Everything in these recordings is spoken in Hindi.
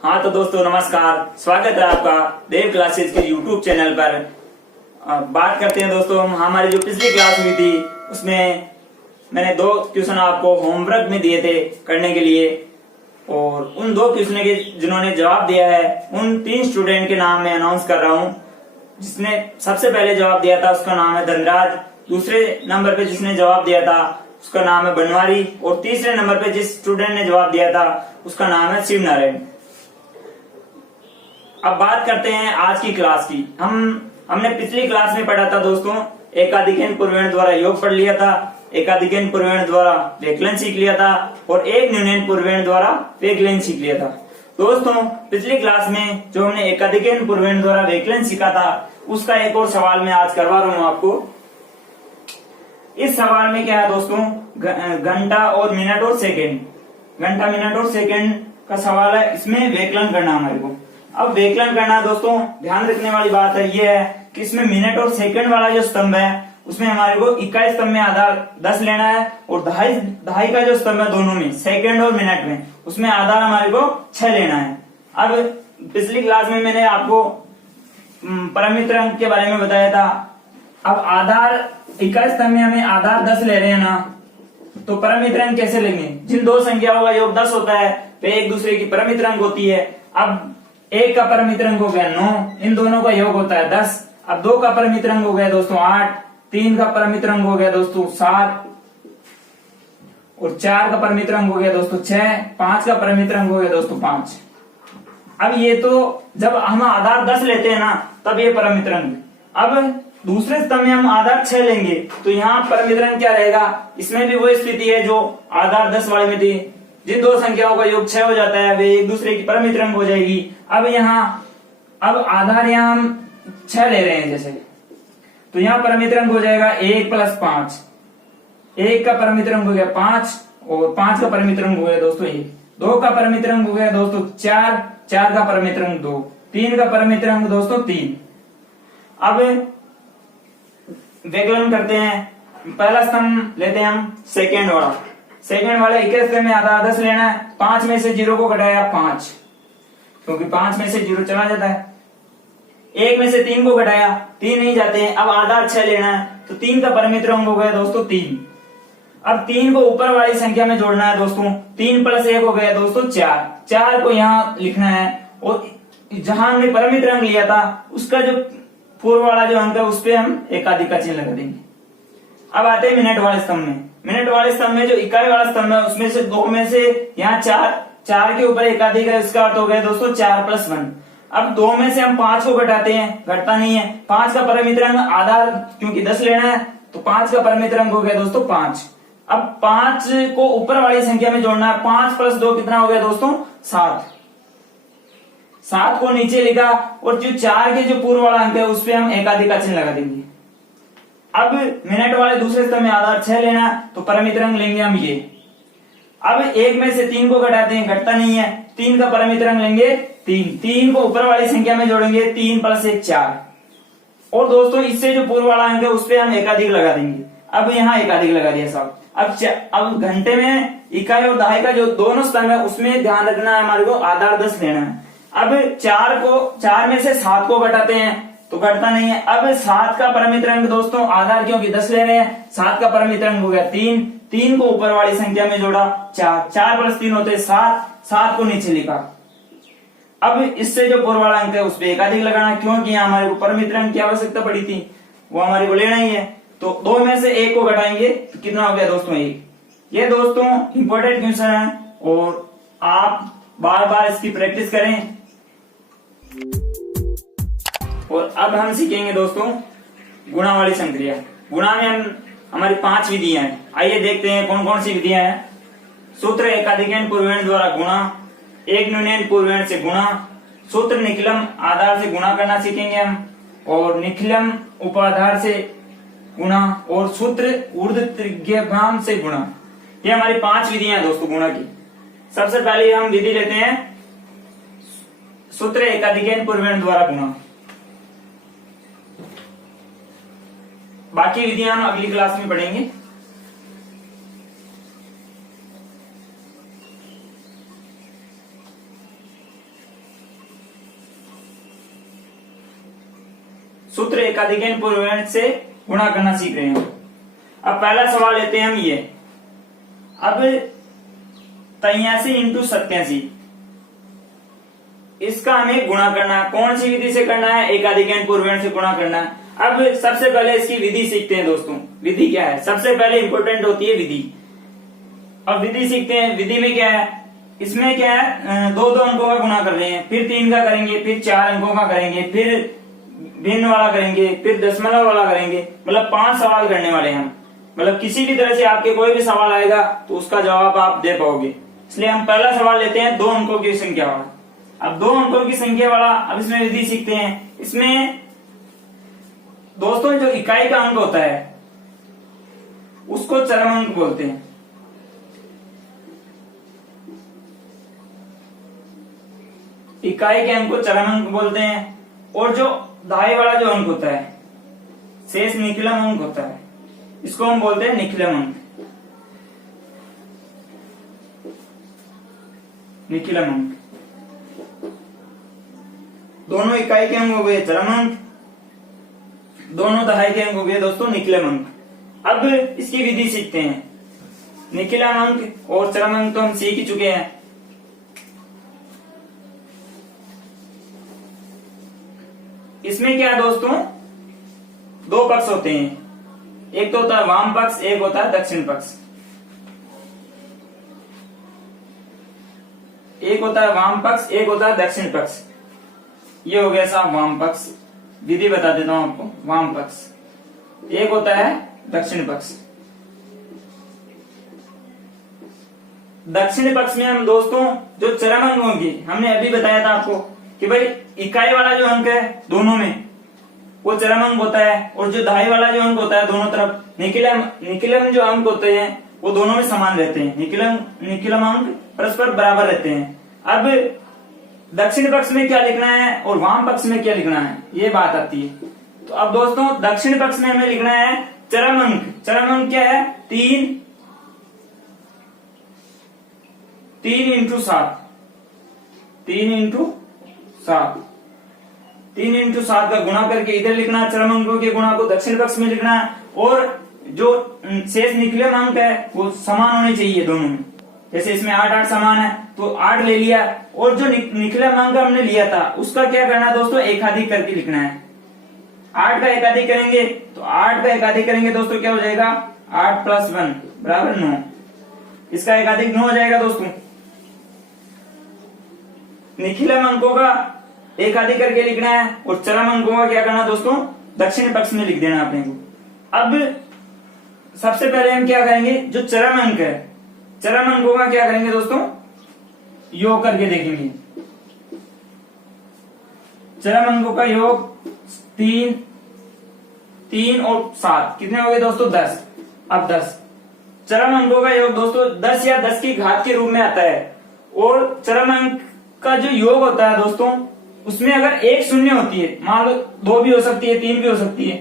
हाँ तो दोस्तों नमस्कार, स्वागत है आपका देव क्लासेस के यूट्यूब चैनल पर। बात करते हैं दोस्तों, हमारी जो पिछली क्लास हुई थी उसमें मैंने 2 क्वेश्चन आपको होमवर्क में दिए थे करने के लिए, और उन 2 क्वेश्चन के जिन्होंने जवाब दिया है उन 3 स्टूडेंट के नाम मैं अनाउंस कर रहा हूँ। जिसने सबसे पहले जवाब दिया था उसका नाम है धनराज, दूसरे नंबर पे जिसने जवाब दिया था उसका नाम है बनवारी, और तीसरे नंबर पे जिस स्टूडेंट ने जवाब दिया था उसका नाम है शिव नारायण। अब बात करते हैं आज की क्लास की। हमने पिछली क्लास में पढ़ा था दोस्तों, एकाधिकन पूर्वेण द्वारा योग पढ़ लिया था, एकाधिकन पूर्वेण द्वारा व्यकलन सीख लिया था, और एक न्यूनन पूर्वेण द्वारा व्यकलन सीख लिया था। दोस्तों पिछली क्लास में जो हमने एकाधिकन पूर्वेण द्वारा व्यकलन सीखा था उसका एक और सवाल मैं आज करवा रहा हूं आपको। इस सवाल में क्या है दोस्तों, घंटा और मिनट और सेकेंड, घंटा मिनट और सेकेंड का सवाल है। इसमें व्यकलन करना हमारे को। अब व्यकलन करना दोस्तों ध्यान रखने वाली बात है ये है कि इसमें मिनट और सेकंड वाला जो स्तंभ है उसमें हमारे को इकाई स्तंभ में आधार 10 लेना है, और दहाई का जो स्तंभ है दोनों में सेकंड और मिनट में उसमें आधार हमारे को 6 लेना है। अब पिछली क्लास में मैंने आपको परमित्र अंक के बारे में बताया था। अब आधार इकाई स्तंभ में हमें आधार 10 ले रहे हैं ना, तो परमित्र अंक कैसे लेंगे? जिन 2 संख्याओं का योग 10 होता है वे एक दूसरे की परमित्र अंक होती है। अब 1 का परमित्र अंक हो गया 9, इन दोनों का योग होता है 10। अब 2 का परमित्र अंक हो गया दोस्तों 8, 3 का परमित्र अंक हो गया दोस्तों 7, और 4 का परमित्र अंक हो गया दोस्तों 6, 5 का परमित्र अंक हो गया दोस्तों 5। अब ये तो जब हम आधार 10 लेते हैं ना तब ये परमित्र अंक। अब दूसरे स्तंभ में हम आधार 6 लेंगे तो यहाँ परमित्र अंक क्या रहेगा? इसमें भी वो स्थिति है जो आधार 10 वाले में थी। जिन 2 संख्याओं का योग 6 हो जाता है वे एक दूसरे की परमित्र अंक हो जाएगी। अब आधार यहाँ हम 6 ले रहे हैं जैसे, तो यहाँ परमित्र अंक हो जाएगा 1 + 5। 1 का परमित्र अंक हो गया 5, और 5 का परमित्र अंक हो गया दोस्तों 1, 2 का परमित्र अंक हो गया दोस्तों 4, 4 का परमित्र अंक 2, 3 का परमित्र अंक दोस्तों 3। अब व्यकलन करते हैं। पहला स्तंभ लेते हैं हम सेकेंड वाला। सेकेंड वाले इक्कीस स्तंभ में आधार 10 लेना है। 5 में से 0 को घटाया 5, क्योंकि 5 में से 0 चला जाता है। 1 में से 3 को घटाया 3 नहीं जाते हैं। अब आधार 6 लेना है, तो 3 का परमित्र अंक हो गया दोस्तों 3। अब 3 को ऊपर वाली संख्या में जोड़ना है दोस्तों। 3 + 1 हो गया दोस्तों 4। 4 को यहाँ लिखना है, और जहां हमने परमित्र अंक लिया था उसका जो पूर्व वाला जो अंक है उस पर हम एकाधिक का चिन्ह लगा देंगे। अब आते हैं मिनट वाले स्तंभ में। मिनट वाले स्तंभ में जो इकाई वाला स्तंभ है उसमें से 2 में से यहाँ 4 के ऊपर एकाधिक है, इसका अर्थ हो गया दोस्तों 4 + 1। अब 2 में से हम 5 को घटाते हैं, घटता नहीं है। 5 का परमित्र अंक आधार क्योंकि 10 लेना है तो 5 का परमित्र अंक हो गया दोस्तों 5। अब 5 को ऊपर वाली संख्या में जोड़ना है। 5 + 2 कितना हो गया दोस्तों 7। 7 को नीचे लिखा, और जो 4 के जो पूर्व वाला अंक है उस पर हम एकाधिक का चिन्ह लगा देंगे। अब मिनट वाले दूसरे स्तंभ में आधार 6 लेना, तो परमित्र अंक लेंगे हम ये। अब 1 में से 3 को घटाते हैं, घटता नहीं है। 3 का परमित्र अंक लेंगे 3। 3 को ऊपर वाली संख्या में जोड़ेंगे, 3 + 1 4। और दोस्तों इससे जो पूर्व वाला अंक है उस पर हम एकाधिक लगा देंगे। अब यहाँ एकाधिक लगा दिया साहब। अब घंटे में इकाई और दहाई का जो दोनों स्तंभ है उसमें ध्यान रखना है, हमारे को आधार 10 लेना है। अब 4 में से 7 को घटाते हैं तो घटता नहीं है। अब 7 का परमित्र अंक दोस्तों आधार क्योंकि 10 ले रहे हैं, 7 का परमित्र अंक हो गया 3। 3 को ऊपर वाली संख्या में जोड़ा 4, 4 + 3 होते 7। 7 को नीचे लिखा। अब इससे जो पूर्व वाला अंक है उस पर एकाधिक लगाना, क्योंकि यहाँ हमारे को परमित्र अंक की आवश्यकता पड़ी थी, वो हमारे को लेना ही है। तो 2 में से 1 को घटाएंगे तो कितना हो गया दोस्तों 1। ये दोस्तों इंपॉर्टेंट क्वेश्चन है, और आप बार बार इसकी प्रैक्टिस करें। और अब हम सीखेंगे दोस्तों गुणा वाली संक्रिया। गुणा में हमारी 5 विधियां हैं। आइए देखते हैं कौन कौन सी विधियां हैं। सूत्र एकाधिकन पूर्वेण द्वारा गुणा, एक न्यूनन पूर्वेण से गुणा, सूत्र निखिलम आधार से गुणा करना सीखेंगे हम, और निखिलम उपाधार से गुणा, और सूत्र ऊर्ध्व त्रिज्यभाम से गुणा। ये हमारी 5 विधियां हैं दोस्तों गुणा की। सबसे पहले हम विधि लेते हैं सूत्र एकाधिकन पूर्वेण द्वारा गुणा। बाकी विधियां हम अगली क्लास में पढ़ेंगे। सूत्र एकाधिक पूर्ववर्ग से गुणा करना सीख रहे हैं। अब पहला सवाल लेते हैं हम ये। अब 83 इंटू 87 इसका हमें गुणा करना है। कौन सी विधि से करना है? एकाधिक पूर्ववर्ग से गुणा करना है। अब सबसे पहले इसकी विधि सीखते हैं दोस्तों। विधि क्या है? सबसे पहले इंपॉर्टेंट होती है विधि। अब विधि सीखते हैं। विधि में क्या है? इसमें क्या है, दो दो अंकों का गुणा कर रहे हैं, फिर 3 का करेंगे, फिर 4 अंकों का करेंगे, फिर भिन्न वाला करेंगे, फिर दशमलव वाला करेंगे। मतलब 5 सवाल करने वाले हैं हम। मतलब किसी भी तरह से आपके कोई भी सवाल आएगा तो उसका जवाब आप दे पाओगे। इसलिए हम पहला सवाल लेते हैं 2 अंकों की संख्या वाला। अब 2 अंकों की संख्या वाला, अब इसमें विधि सीखते हैं। इसमें दोस्तों जो इकाई का अंक होता है उसको चरम अंक बोलते हैं। इकाई के अंक को चरम अंक बोलते हैं। और जो दाई वाला जो अंक होता है, शेष निकलम अंक होता है, इसको हम बोलते हैं निखिलम अंक। निखिलम अंक। दोनों इकाई के अंक हो गए चरम अंक, दोनों दहाई के अंक हो गए दोस्तों निखिलम अंक। अब इसकी विधि सीखते हैं। निखिलम अंक और चरम अंक तो हम सीख ही चुके हैं। इसमें क्या है दोस्तों, 2 पक्ष होते हैं। एक तो होता है वाम पक्ष, एक होता है दक्षिण पक्ष। एक होता है वाम पक्ष, एक होता है दक्षिण पक्ष। ये हो गया साहब वाम पक्ष। विधि बता देता हूं आपको। वाम पक्ष, एक होता है दक्षिण पक्ष। दक्षिण पक्ष में हम दोस्तों जो चरम अंक होंगे, हमने अभी बताया था आपको कि भाई इकाई वाला जो अंक है दोनों में वो चरम अंक होता है, और जो दहाई वाला जो अंक होता है दोनों तरफ निखिलम जो अंक होते हैं वो दोनों में समान रहते हैं। निखिलम अंक परस्पर बराबर रहते हैं। अब दक्षिण पक्ष में क्या लिखना है और वाम पक्ष में क्या लिखना है, ये बात आती है। तो अब दोस्तों दक्षिण पक्ष में हमें लिखना है चरम अंक। चरम अंक क्या है? 3 इंटू 7। 3 इंटू 7। 3 इंटू 7 का गुणा करके इधर लिखना है। चरम अंकों के गुणा को दक्षिण पक्ष में लिखना है। और जो शेष निखिलम अंक है वो समान होने चाहिए दोनों में। जैसे इसमें 8 समान है तो 8 ले लिया। और जो निखिलम अंक हमने लिया था उसका क्या करना है दोस्तों? एकाधिक करके लिखना है। 8 का एकाधिक करेंगे तो 8 का एकाधिक करेंगे दोस्तों क्या हो जाएगा? 8 + 1 बराबर 9। इसका एकाधिक 9 हो जाएगा दोस्तों। निखिलम अंकों का एकाधिक करके लिखना है और चरम अंकों का क्या करना दोस्तों? दक्षिण पक्ष में लिख देना अपने को। अब सबसे पहले हम क्या करेंगे, जो चरम अंक है, चरम अंकों का क्या करेंगे दोस्तों? योग करके देखेंगे। चरम अंकों का योग 3 और 7 कितने हो गए दोस्तों? 10। अब 10 चरम अंकों का योग दोस्तों 10 या 10 की घात के रूप में आता है। और चरम अंक का जो योग होता है दोस्तों, उसमें अगर एक शून्य होती है, मान लो 2 भी हो सकती है, 3 भी हो सकती है,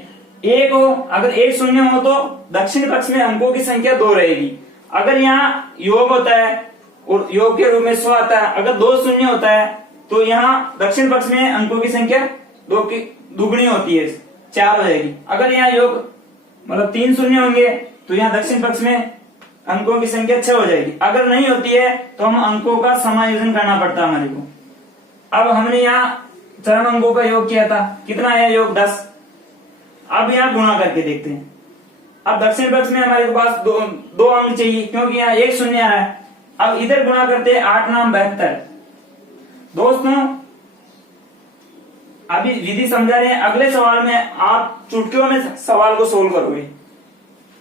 एक हो, अगर एक शून्य हो तो दक्षिण पक्ष में अंकों की संख्या 2 रहेगी। अगर यहाँ योग होता है और योग के रूप में 100 आता है, अगर 2 शून्य होता है तो यहाँ दक्षिण पक्ष में अंकों की संख्या 2 की दुगनी होती है, 4 हो जाएगी। अगर यहाँ योग मतलब 3 शून्य होंगे तो यहाँ दक्षिण पक्ष में अंकों की संख्या 6 हो जाएगी। अगर नहीं होती है तो हम अंकों का समायोजन करना पड़ता है हमारे को। अब हमने यहाँ चरम अंकों का योग किया था, कितना आया योग? 10। अब यहाँ गुणा करके देखते हैं। अब दक्षिण पक्ष में हमारे पास दो अंक चाहिए क्योंकि यहाँ एक शून्य आ रहा है। अब इधर गुणा करते हैं, 8 9 72। दोस्तों अभी विधि समझा रहे हैं, अगले सवाल में आप चुटकियों में सवाल को सोल्व करोगे।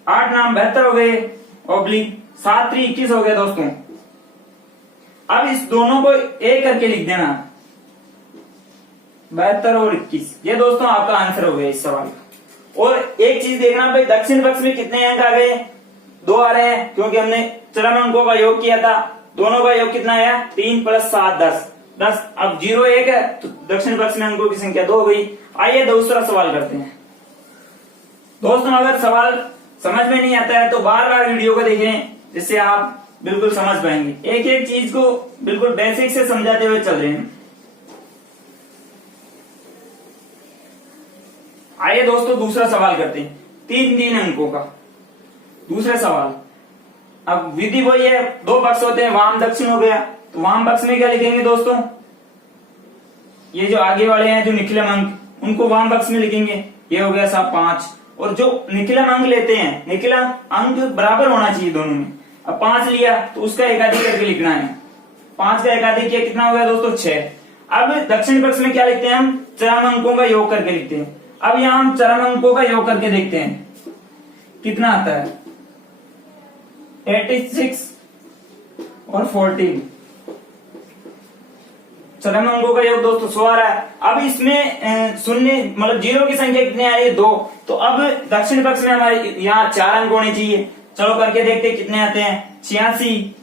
8 9 72 हो गए, ऑब्लिक 7 3 21 हो गए दोस्तों। अब इस दोनों को एक करके लिख देना, 72 और 21। ये दोस्तों आपका आंसर हो गया इस सवाल का। और एक चीज देखना भाई, दक्षिण पक्ष में कितने अंक आ गए? 2 आ रहे हैं क्योंकि हमने चरम अंकों का योग किया था। दोनों का योग कितना आया? 3 + 7 10। अब 0 1 है तो दक्षिण पक्ष में अंकों की संख्या 2 हो गई। आइए दूसरा सवाल करते हैं। दोस्तों अगर सवाल समझ में नहीं आता है तो बार बार वीडियो को देखें, जिससे आप बिल्कुल समझ पाएंगे। एक एक चीज को बिल्कुल बेसिक से समझाते हुए चल रहे हैं। आइए दोस्तों दूसरा सवाल करते हैं, 3 अंकों का दूसरा सवाल। अब विधि वही है, 2 पक्ष होते हैं, वाम दक्षिण हो गया, तो वाम पक्ष में क्या लिखेंगे दोस्तों, ये जो आगे वाले हैं जो निखिलम अंक उनको वाम पक्ष में लिखेंगे। ये हो गया साहब 5, और जो निखिलम अंक लेते हैं, निखिलम अंक बराबर होना चाहिए दोनों में। अब 5 लिया तो उसका एकाधिक करके लिखना है, 5 का एकाधिक किया, कितना हो गया दोस्तों 6। अब दक्षिण पक्ष में क्या लिखते हैं हम, चरम अंकों का योग करके लिखते हैं। अब यहां हम चरम अंकों का योग करके देखते हैं कितना आता है, 86 और 14, चरम अंकों का योग दोस्तों 100 आ रहा है। अब इसमें शून्य मतलब जीरो की संख्या कितनी आ रही है, 2। तो अब दक्षिण पक्ष में हमारे यहाँ 4 अंक होने चाहिए। चलो करके देखते हैं कितने आते हैं, 86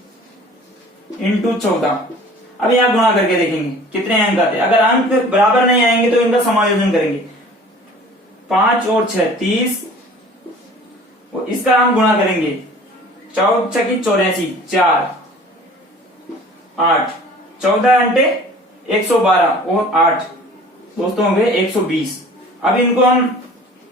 × 14। अब यहाँ गुणा करके देखेंगे कितने अंक आते हैं। अगर अंक बराबर नहीं आएंगे तो इनका समायोजन करेंगे, 5 और 6 30, और इसका हम गुणा करेंगे, 14 × 84 4 8, 14 अंटे 112 और 8 दोस्तों हो गए 120। अब इनको हम,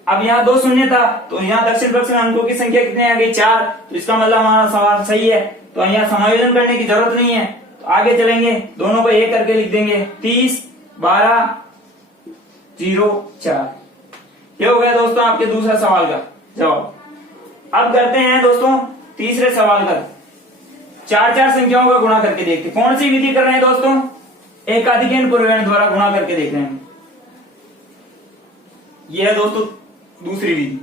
अब यहाँ 2 शून्य था तो यहाँ दक्षिण पक्ष में अंकों की संख्या कितनी आ गई 4, तो इसका मतलब हमारा सवाल सही है, तो यहाँ समायोजन करने की जरूरत नहीं है। तो आगे चलेंगे, दोनों को एक करके लिख देंगे, 30 12 0 4। ये हो गया दोस्तों आपके दूसरा सवाल का जवाब। अब करते हैं दोस्तों तीसरे सवाल का, 4 संख्याओं का गुणा करके देखते हैं। कौन सी विधि कर रहे हैं दोस्तों, एकाधिक पूर्वगण द्वारा गुणा करके देख रहे हैं। यह है दोस्तों दूसरी विधि।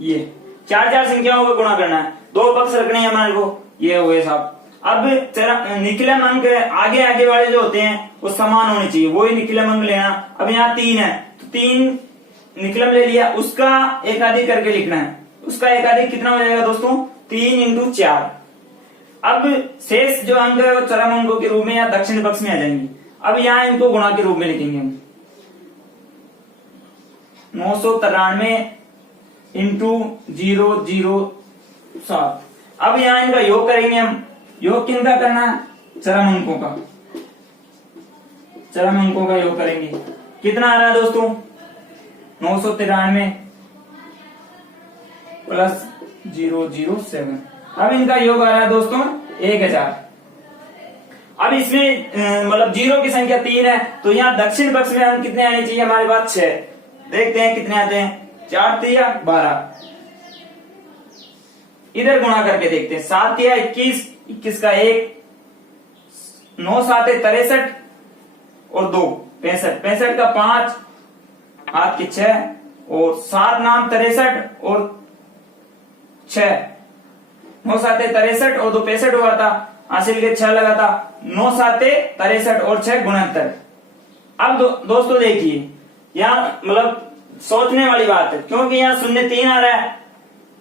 ये 4 संख्याओं का गुणा करना है, 2 पक्ष रखने हैं हमारे को, ये हो गए साहब। अब निखिलम अंक आगे आगे वाले जो होते हैं वो समान होने चाहिए, वही निखिलम अंक लेना। अब यहाँ 3 है तो 3 निखिलम ले लिया, उसका एकाधिक करके लिखना है। उसका एकाधिक कितना हो जाएगा दोस्तों, 3 × 4। अब शेष जो अंक है वो चरम अंकों के रूप में या दक्षिण पक्ष में आ जाएंगे। अब यहाँ इनको गुणा के रूप में लिखेंगे हम, 993 × 007। अब यहाँ इनका योग करेंगे हम, योग किनका करना है, चरम अंकों का, चरम अंकों का योग करेंगे। कितना आ रहा है दोस्तों, 993 + 007। अब इनका योग आ रहा है दोस्तों 1000। अब इसमें मतलब जीरो की संख्या 3 है, तो यहाँ दक्षिण पक्ष में अंक कितने आने चाहिए हमारे पास 6। देखते हैं कितने आते हैं, 4 × 12। इधर गुणा करके देखते हैं, 7 × 21, 21 का 1, 9 × 7 = 63 और 2 65, 65 का 5, हाथ के 6 और 7 नाम 63 और 6, 9 × 7 = 63 और 2 65 हुआ था, हासिल के 6 लगा था, 9 × 7 = 63 और 6 69। अब दोस्तों देखिए यहाँ मतलब सोचने वाली बात है, क्योंकि यहाँ 0 3 आ रहा है।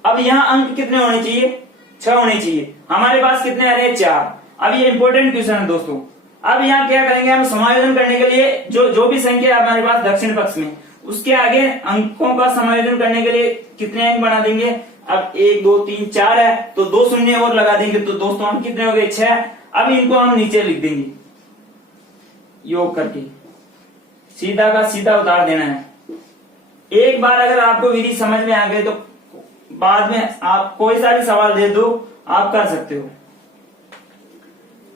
अब यहाँ अंक कितने होने चाहिए, 6 होने चाहिए, हमारे पास कितने आ रहे हैं 4। अब ये इंपॉर्टेंट क्वेश्चन है दोस्तों। अब यहाँ क्या करेंगे हम, समायोजन करने के लिए जो भी संख्या हमारे पास दक्षिण पक्ष में, उसके आगे अंकों का समायोजन करने के लिए कितने अंक बना देंगे। अब 1 2 3 4 है तो 2 शून्य और लगा देंगे, तो दोस्तों अंक कितने हो गए 6। अब इनको हम नीचे लिख देंगे योग करके, सीधा का सीधा उतार देना है। एक बार अगर आपको विधि समझ में आ गई तो बाद में आप कोई सा भी सवाल दे दो आप कर सकते हो।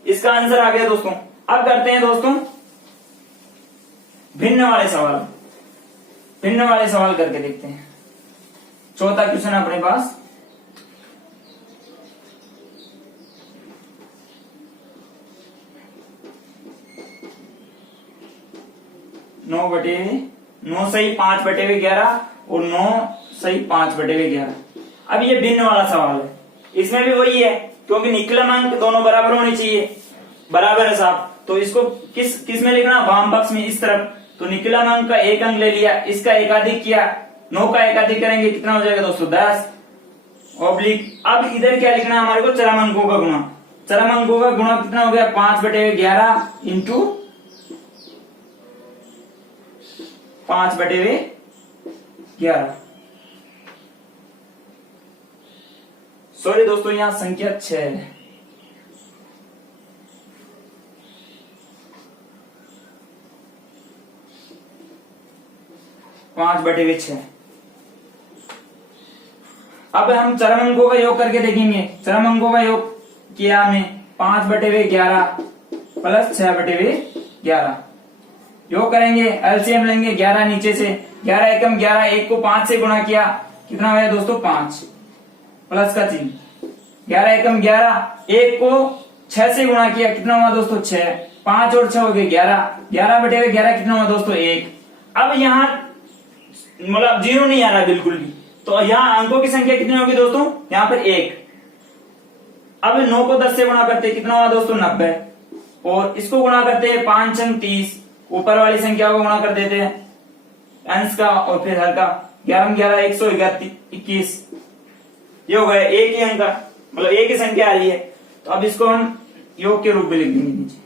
इसका आंसर आ गया दोस्तों। अब करते हैं दोस्तों भिन्न वाले सवाल, भिन्न वाले सवाल करके देखते हैं। चौथा क्वेश्चन अपने पास, नौ सही 5/11 और 9 सही 5/11। अब ये भिन्न वाला सवाल है, इसमें भी वही है, क्योंकि निखिलम अंक दोनों बराबर होने चाहिए, बराबर है साहब। तो इसको किस में लिखना, वाम पक्ष में इस तरफ। तो निखिलम अंक का 1 अंक ले लिया, इसका एकाधिक किया, 9 का एकाधिक करेंगे कितना हो जाएगा दोस्तों 10 ऑब्लिक। अब इधर क्या लिखना है हमारे को, चरम अंकों का गुणा। चरम अंकों का गुणा कितना हो गया 5/11 इंटू 5/11। सॉरी दोस्तों यहाँ संख्या 6 है। 5/6। अब हम चरम अंकों का योग करके देखेंगे। चरम अंकों का योग किया हमने 5/11 प्लस 6/11। योग करेंगे, एलसीएम लेंगे 11 नीचे से, 11 एकम 11, 1 को 5 से गुणा किया, कितना हुआ दोस्तों 5 प्लस का चिन्ह, 11 एकम 11, 1 को 6 से गुणा किया, कितना हुआ दोस्तों 6, 5 और 6 हो गए 11, 11/11 कितना हुआ दोस्तों 1। अब यहाँ मतलब 0 नहीं आ रहा बिल्कुल भी, तो यहाँ अंकों की संख्या कितनी होगी दोस्तों, यहाँ पर 1। अब 9 को 10 से गुणा करते हैं, कितना हुआ दोस्तों 90, और इसको गुणा करते हैं 5 अंक 30, ऊपर वाली संख्या को गुणा कर देते हैं अंश का और फिर हर का, 11 11 121, ये हो गया एक ही अंक का, मतलब एक ही संख्या आ रही है। तो अब इसको हम योग के रूप में लिख देंगे नीचे।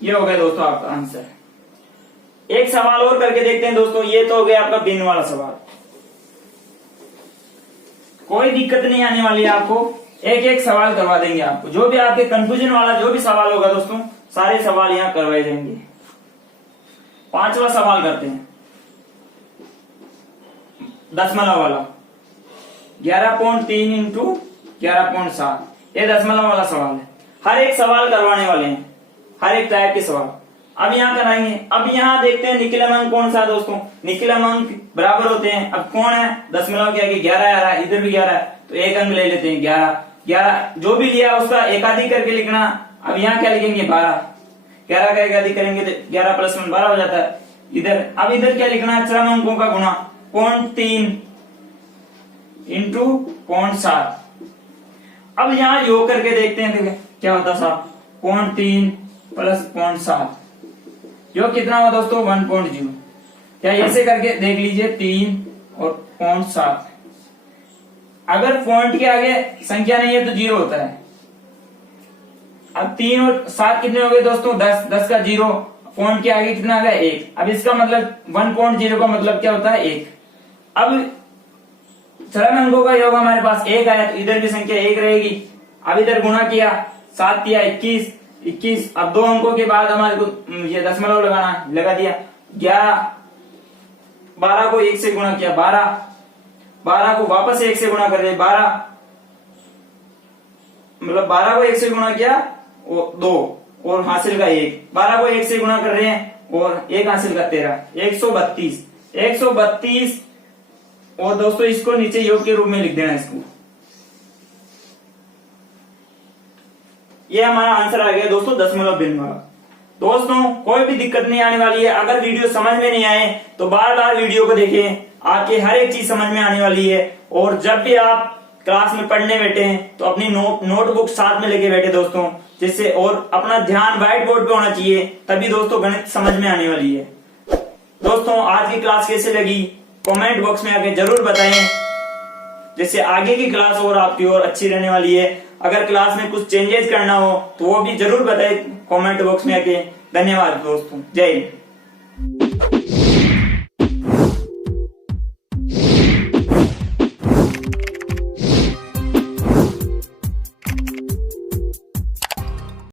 ये हो गया दोस्तों आपका आंसर। एक सवाल और करके देखते हैं दोस्तों। ये तो हो गया आपका भिन्न वाला सवाल, कोई दिक्कत नहीं आने वाली है आपको, एक एक सवाल करवा देंगे आपको। जो भी आपके कंफ्यूजन वाला जो भी सवाल होगा दोस्तों, सारे सवाल यहाँ करवाए जाएंगे। 5वां सवाल करते हैं, दशमलव वाला, 11.3 इंटू 11.7, ये दशमलव वाला सवाल है। हर एक सवाल करवाने वाले हैं, हर एक टाइप के सवाल अब यहाँ कराएंगे। अब यहाँ देखते हैं निकलम अंक कौन सा है दोस्तों, निकलम अंक बराबर होते हैं। अब कौन है, दशमलव के आगे 11 आ रहा है, इधर भी 11 है, तो एक अंक ले लेते हैं 11 11, जो भी लिया उसका एकाधिक करके लिखना। अब यहाँ क्या लिखेंगे 12, 11 का एकाधिक करेंगे तो 11 + 1 12 हो जाता है इधर। अब इधर क्या लिखना है, चरम अंकों का गुणा, 0.3 इंटू 0.7। अब यहाँ योग करके देखते हैं देखिए क्या होता साहब, 0.3 प्लस 0.7, योग कितना हुआ दोस्तों 1.0। क्या ऐसे करके देख लीजिए 3 और 0.7, अगर पॉइंट के आगे संख्या नहीं है तो 0 होता है। अब 3 और 7 कितने हो गए दोस्तों 10, 10 का 0, पॉइंट के आगे कितना आ गया 1। अब इसका मतलब 1.0 का मतलब क्या होता है 1। अब चरम अंकों का योग हमारे पास 1 आया, तो इधर भी संख्या 1 रहेगी। अब इधर गुणा किया, 7 किया 21। अब 2 अंकों के बाद हमारे को ये दशमलव लगाना, लगा दिया 11, 12 को 1 से गुणा किया 12 को वापस 1 से गुणा कर रहे 12, मतलब 12 को 1 से गुणा किया 2 और हासिल का 1, 12 को 1 से गुणा कर रहे हैं और 1 हासिल का 13, 132। और दोस्तों इसको नीचे योग के रूप में लिख देना इसको। ये हमारा आंसर आ गया दोस्तों दशमलव भिन्न वाला। दोस्तों कोई भी दिक्कत नहीं आने वाली है, अगर वीडियो समझ में नहीं आए तो बार बार वीडियो को देखें, आपके हर एक चीज समझ में आने वाली है। और जब भी आप क्लास में पढ़ने बैठे हैं तो अपनी नोटबुक साथ में लेके बैठे दोस्तों, जिससे और अपना ध्यान व्हाइट बोर्ड पे होना चाहिए, तभी दोस्तों गणित समझ में आने वाली है। दोस्तों आज की क्लास कैसे लगी कमेंट बॉक्स में आके जरूर बताएं, जिससे आगे की क्लास और आपकी और अच्छी रहने वाली है। अगर क्लास में कुछ चेंजेस करना हो तो वो भी जरूर बताएं कमेंट बॉक्स में आके। धन्यवाद दोस्तों, जय हिंद।